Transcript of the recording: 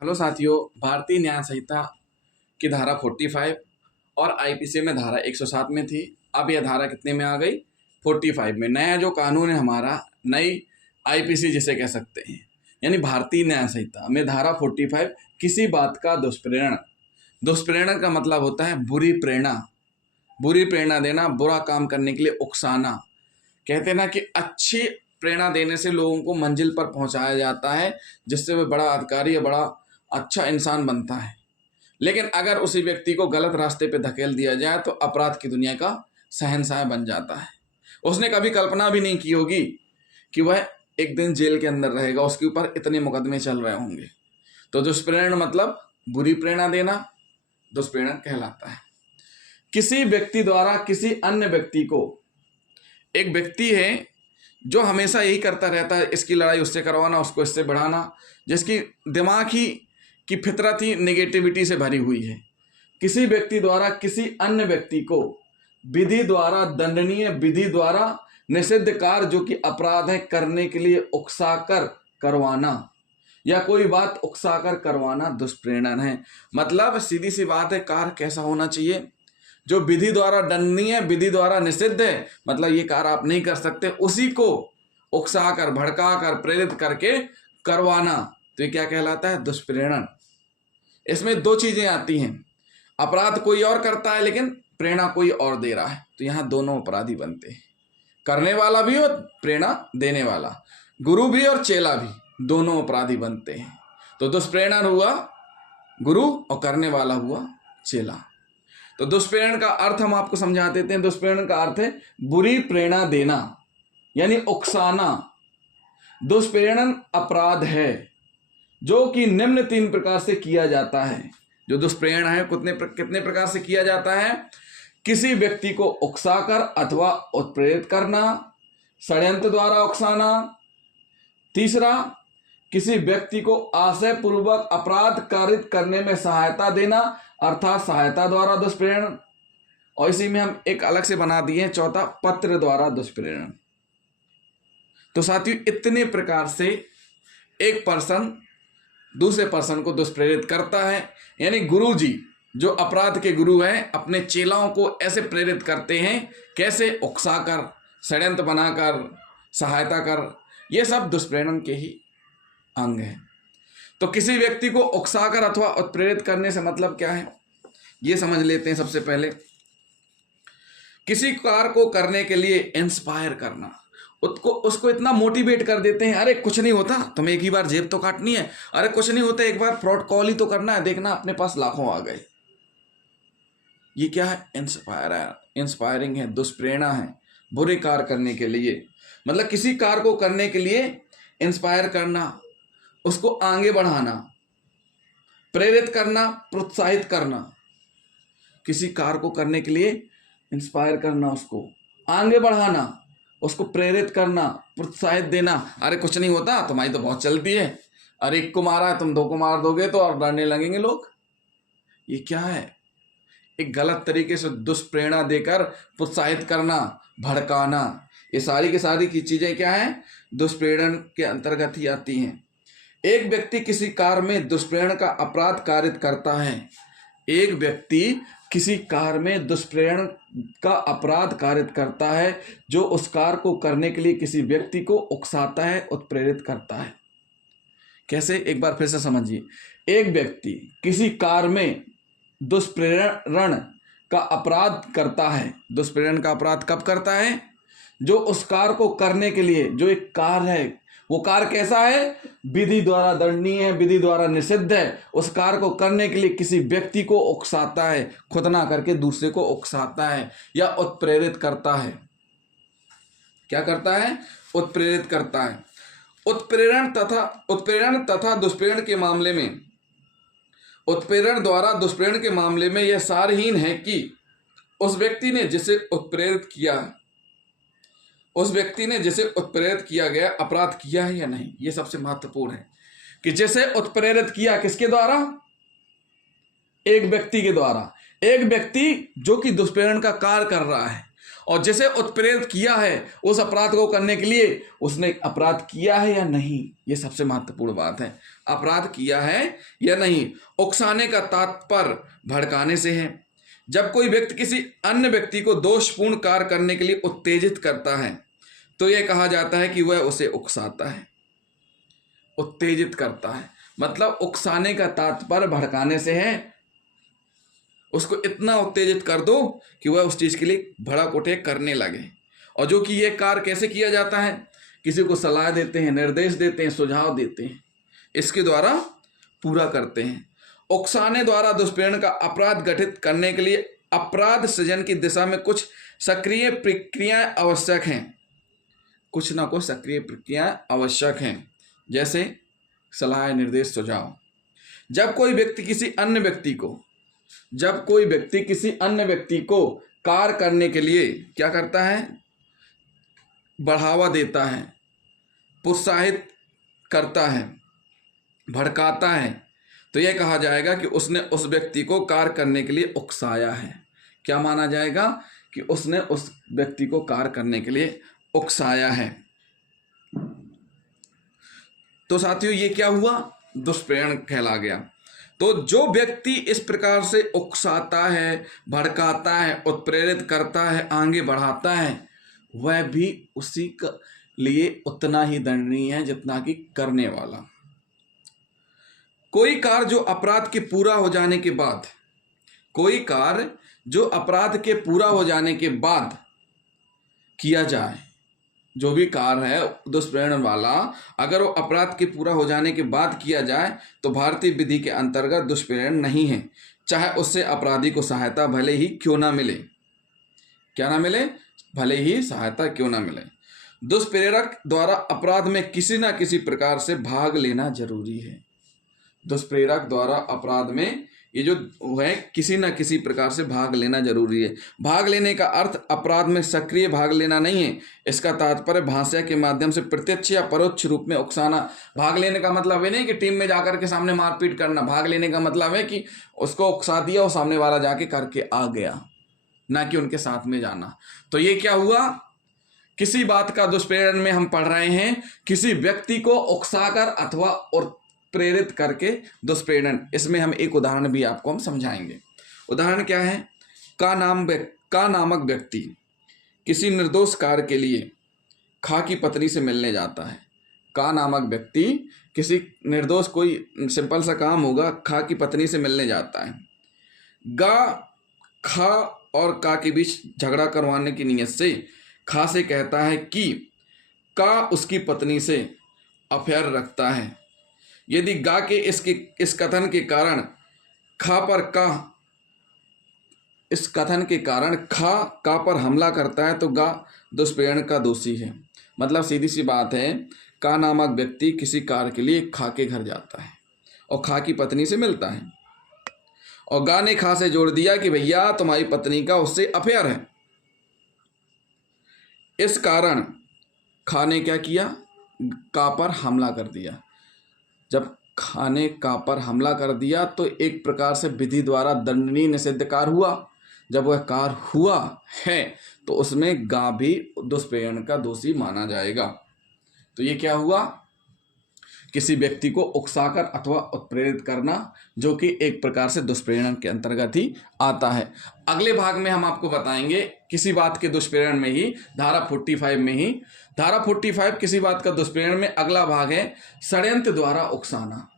Hello साथियों। भारतीय न्याय संहिता की धारा 45 और आईपीसी में धारा 107 में थी। अब यह धारा कितने में आ गई? 45 में। नया जो कानून है हमारा, नई आईपीसी जिसे कह सकते हैं, यानी भारतीय न्याय संहिता में धारा 45, किसी बात का दुष्प्रेरण। दुष्प्रेरण का मतलब होता है बुरी प्रेरणा, बुरी प्रेरणा देना, बुरा काम करने के लिए उकसाना। कहते हैं ना कि अच्छी प्रेरणा देने से लोगों को मंजिल पर पहुंचाया जाता है, जिससे वह बड़ा अधिकारी या बड़ा अच्छा इंसान बनता है। लेकिन अगर उसी व्यक्ति को गलत रास्ते पे धकेल दिया जाए तो अपराध की दुनिया का शहंशाह बन जाता है। उसने कभी कल्पना भी नहीं की होगी कि वह एक दिन जेल के अंदर रहेगा, उसके ऊपर इतने मुकदमे चल रहे होंगे। तो दुष्प्रेरण मतलब बुरी प्रेरणा देना, दुष्प्रेरण कहलाता है। किसी व्यक्ति द्वारा किसी अन्य व्यक्ति को, एक व्यक्ति है जो हमेशा यही करता रहता है, इसकी लड़ाई उससे करवाना, उसको इससे बढ़ाना, जिसकी दिमाग ही की फितरत ही नेगेटिविटी से भरी हुई है। किसी व्यक्ति द्वारा किसी अन्य व्यक्ति को विधि द्वारा दंडनीय, विधि द्वारा निषिद्ध कार्य जो कि अपराध है करने के लिए उकसाकर करवाना, या कोई बात उकसाकर करवाना दुष्प्रेरण है। मतलब सीधी सी बात है, कार्य कैसा होना चाहिए? जो विधि द्वारा दंडनीय, विधि द्वारा निषिद्ध है, मतलब ये कार्य आप नहीं कर सकते, उसी को उकसाकर, भड़काकर, प्रेरित करके करवाना, तो ये क्या कहलाता है? दुष्प्रेरण। इसमें दो चीजें आती हैं, अपराध कोई और करता है लेकिन प्रेरणा कोई और दे रहा है, तो यहां दोनों अपराधी बनते हैं। करने वाला भी और प्रेरणा देने वाला, गुरु भी और चेला भी, दोनों अपराधी बनते हैं। तो दुष्प्रेरण हुआ गुरु और करने वाला हुआ चेला। तो दुष्प्रेरण का अर्थ हम आपको समझा देते हैं। दुष्प्रेरण का अर्थ है बुरी प्रेरणा देना, यानी उकसाना। दुष्प्रेरण अपराध है जो कि निम्न 3 प्रकार से किया जाता है। जो दुष्प्रेरण है कितने प्रकार से किया जाता है? किसी व्यक्ति को उकसाकर अथवा उत्प्रेरित करना, षड्यंत्र द्वारा उकसाना। तीसरा, किसी व्यक्ति को आशय पूर्वक अपराध कारित करने में सहायता देना, अर्थात सहायता द्वारा दुष्प्रेरण। और इसी में हम एक अलग से बना दिए हैं, चौथा, पत्र द्वारा दुष्प्रेरण। तो साथियों, इतने प्रकार से एक पर्सन दूसरे पर्सन को दुष्प्रेरित करता है। यानी गुरु जी जो अपराध के गुरु हैं, अपने चेलाओं को ऐसे प्रेरित करते हैं, कैसे? उकसाकर, षड्यंत्र बनाकर, सहायता कर। ये सब दुष्प्रेरण के ही अंग हैं। तो किसी व्यक्ति को उकसाकर अथवा उत्प्रेरित करने से मतलब क्या है, ये समझ लेते हैं। सबसे पहले, किसी कार्य को करने के लिए इंस्पायर करना, उसको इतना मोटिवेट कर देते हैं, अरे कुछ नहीं होता, तुम्हें एक ही बार जेब तो काटनी है, अरे कुछ नहीं होता, एक बार फ्रॉड कॉल ही तो करना है, देखना अपने पास लाखों आ गए। ये क्या है? इंस्पायरिंग है, दुष्प्रेरणा है बुरे कार्य करने के लिए। मतलब किसी कार्य को करने के लिए इंस्पायर करना, उसको आगे बढ़ाना, प्रेरित करना, प्रोत्साहित करना। किसी कार्य को करने के लिए इंस्पायर करना, उसको आगे बढ़ाना, उसको प्रेरित करना, प्रोत्साहित देना। अरे कुछ नहीं होता, तुम्हारी तो बहुत चलती है, अरे 1 को मारा है, तुम 2 को मार दोगे तो और डरने लगेंगे लोग। ये क्या है? एक गलत तरीके से दुष्प्रेरणा देकर प्रोत्साहित करना, भड़काना। ये सारी की सारी की चीजें क्या है? दुष्प्रेरण के अंतर्गत ही आती हैं। एक व्यक्ति किसी कार्य में दुष्प्रेरण का अपराध कारित करता है। एक व्यक्ति किसी कार्य में दुष्प्रेरण का अपराध कारित करता है, जो उस कार्य को करने के लिए किसी व्यक्ति को उकसाता है, उत्प्रेरित करता है। कैसे? एक बार फिर से समझिए। एक व्यक्ति किसी कार्य में दुष्प्रेरण का अपराध करता है। दुष्प्रेरण का अपराध कब करता है? जो उस कार्य को करने के लिए, जो एक कार्य है, वो कार्य कैसा है? विधि द्वारा दंडनीय है, विधि द्वारा निषिद्ध है। उस कार्य को करने के लिए किसी व्यक्ति को उकसाता है, खुद ना करके दूसरे को उकसाता है या उत्प्रेरित करता है। क्या करता है? उत्प्रेरित करता है। उत्प्रेरण तथा दुष्प्रेरण के मामले में, उत्प्रेरण द्वारा दुष्प्रेरण के मामले में यह सारहीन है कि उस व्यक्ति ने जिसे उत्प्रेरित किया, उस व्यक्ति ने जिसे उत्प्रेरित किया गया अपराध किया है या नहीं। यह सबसे महत्वपूर्ण है कि जिसे उत्प्रेरित किया, किसके द्वारा? एक व्यक्ति के द्वारा। एक व्यक्ति जो कि दुष्प्रेरण का कार्य कर रहा है, और जिसे उत्प्रेरित किया है उस अपराध को करने के लिए उसने अपराध किया है या नहीं, ये सबसे महत्वपूर्ण बात है। अपराध किया है या नहीं। उकसाने का तात्पर्य भड़काने से है। जब कोई व्यक्ति किसी अन्य व्यक्ति को दोषपूर्ण कार्य करने के लिए उत्तेजित करता है तो यह कहा जाता है कि वह उसे उकसाता है, उत्तेजित करता है। मतलब उकसाने का तात्पर्य भड़काने से है। उसको इतना उत्तेजित कर दो कि वह उस चीज़ के लिए भड़क उठे, करने लगे। और जो कि ये कार्य कैसे किया जाता है, किसी को सलाह देते हैं, निर्देश देते हैं, सुझाव देते हैं, इसके द्वारा पूरा करते हैं। उकसाने द्वारा दुष्प्रेरण का अपराध गठित करने के लिए अपराध सृजन की दिशा में कुछ सक्रिय प्रक्रियाएं आवश्यक हैं। कुछ ना कुछ सक्रिय प्रक्रियाएं आवश्यक हैं, जैसे सलाह, निर्देश, सुझाव। जब कोई व्यक्ति किसी अन्य व्यक्ति को कार्य करने के लिए क्या करता है, बढ़ावा देता है, प्रोत्साहित करता है, भड़काता है, तो यह कहा जाएगा कि उसने उस व्यक्ति को कार्य करने के लिए उकसाया है। क्या माना जाएगा कि उसने उस व्यक्ति को कार्य करने के लिए उकसाया है। तो साथियों, ये क्या हुआ, दुष्प्रेरण कहला गया। तो जो व्यक्ति इस प्रकार से उकसाता है, भड़काता है, उत्प्रेरित करता है, आगे बढ़ाता है, वह भी उसी के लिए उतना ही दंडनीय है जितना कि करने वाला। कोई कार्य जो अपराध के पूरा हो जाने के बाद किया जाए, जो भी कार्य है दुष्प्रेरण वाला, अगर वो अपराध के पूरा हो जाने के बाद किया जाए तो भारतीय विधि के अंतर्गत दुष्प्रेरण नहीं है, चाहे उससे अपराधी को सहायता भले ही क्यों ना मिले। क्या ना मिले, भले ही सहायता क्यों ना मिले। दुष्प्रेरक द्वारा अपराध में किसी न किसी प्रकार से भाग लेना जरूरी है। दुष्प्रेरक द्वारा अपराध में ये जो है किसी न किसी प्रकार से भाग लेना जरूरी है। भाग लेने का अर्थ अपराध में सक्रिय भाग लेना नहीं है। इसका तात्पर्य भाषा के माध्यम से प्रत्यक्ष या परोक्ष रूप में उकसाना। भाग लेने का मतलब ये नहीं कि टीम में जाकर के सामने मारपीट करना। भाग लेने का मतलब है कि उसको उकसा दिया और सामने वाला जाके करके आ गया, ना कि उनके साथ में जाना। तो ये क्या हुआ, किसी बात का दुष्प्रेरण में हम पढ़ रहे हैं किसी व्यक्ति को उकसाकर अथवा और प्रेरित करके दुष्प्रेरण। इसमें हम एक उदाहरण भी आपको हम समझाएंगे। उदाहरण क्या है, का नामक व्यक्ति किसी निर्दोष कार्य के लिए खा की पत्नी से मिलने जाता है। का नामक व्यक्ति किसी निर्दोष, कोई सिंपल सा काम होगा, खा की पत्नी से मिलने जाता है। गा खा और का के बीच झगड़ा करवाने की नीयत से खा से कहता है कि का उसकी पत्नी से अफेयर रखता है। यदि गा के इस कथन के कारण खा पर हमला करता है तो गा दुष्प्रेरण का दोषी है। मतलब सीधी सी बात है, का नामक व्यक्ति किसी कार्य के लिए खा के घर जाता है और खा की पत्नी से मिलता है, और गा ने खा से जोड़ दिया कि भैया तुम्हारी पत्नी का उससे अफेयर है। इस कारण खा ने क्या किया, का पर हमला कर दिया। जब खा ने का पर हमला कर दिया तो एक प्रकार से विधि द्वारा दंडनीय निषिद्ध कार्य हुआ। जब वह कार्य हुआ है तो उसमें गा भी दुष्प्रेरण का दोषी माना जाएगा। तो ये क्या हुआ, किसी व्यक्ति को उकसाकर अथवा उत्प्रेरित करना, जो कि एक प्रकार से दुष्प्रेरण के अंतर्गत ही आता है। अगले भाग में हम आपको बताएंगे किसी बात के दुष्प्रेरण में ही, धारा 45 में ही, धारा 45 किसी बात का दुष्प्रेरण में अगला भाग है षड्यंत्र द्वारा उकसाना।